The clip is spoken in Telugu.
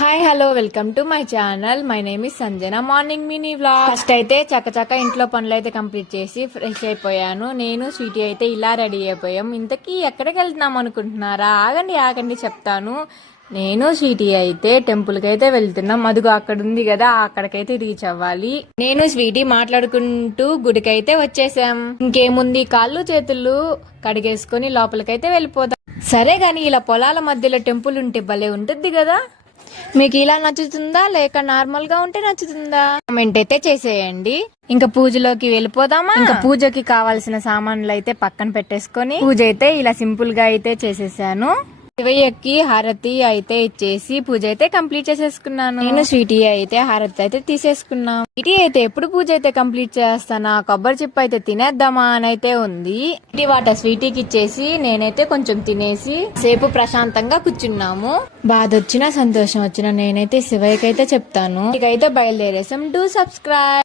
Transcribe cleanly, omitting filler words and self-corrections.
Hi hello welcome to my channel. My name is Sanjana. Morning mini vlog. First అయితే చక్కచక్క ఇంట్లో పనులు అయితే కంప్లీట్ చేసి ఫ్రెష్ అయిపోయాను. నేను స్వీటీ అయితే ఇలా రెడీ అయిపోయాం. ఇంతకీ ఎక్కడికి వెళ్తున్నాం అనుకుంటున్నారా? ఆగండి చెప్తాను. నేను స్వీటీ అయితే టెంపుల్ కి అయితే వెళ్తున్నాం. అదిగో అక్కడ ఉంది కదా, అక్కడికైతే రీచ్ అవ్వాలి. నేను స్వీటీ మాట్లాడుకుంటూ గుడికైతే వచ్చేసాం. ఇంకేముంది, కాళ్ళు చేతులు కడిగేసుకుని లోపలికైతే వెళ్ళిపోదాం. సరే గాని ఇలా పొలాల మధ్యలో టెంపుల్ ఉంటే భలే ఉంటుంది కదా. మీకు ఇలా నచ్చుతుందా లేక నార్మల్ గా ఉంటే నచ్చుతుందా? కామెంట్ అయితే చేసేయండి. ఇంకా పూజలోకి వెళ్ళిపోదామా? ఇంకా పూజకి కావాల్సిన సామాన్లు అయితే పక్కన పెట్టేసుకొని పూజ అయితే ఇలా సింపుల్ గా అయితే చేసేసాను. శివయ్యకి హారతి అయితే ఇచ్చేసి పూజ అయితే కంప్లీట్ చేసేసుకున్నాను. నేను స్వీటీ అయితే హారతి అయితే తీసేసుకున్నాను. స్వీటీ అయితే ఎప్పుడు పూజ అయితే కంప్లీట్ చేస్తానా, కొబ్బరి చిప్ప అయితే తినేద్దామా అని అయితే ఉంది. స్వీటీ వాటర్ స్వీటీకి ఇచ్చేసి నేనైతే కొంచెం తినేసి సేపు ప్రశాంతంగా కూర్చున్నాము. బాధ వచ్చినా సంతోషం వచ్చినా నేనైతే శివయ్యకి అయితే చెప్తాను. ఇకైతే బయలుదేరేసాం. Do subscribe.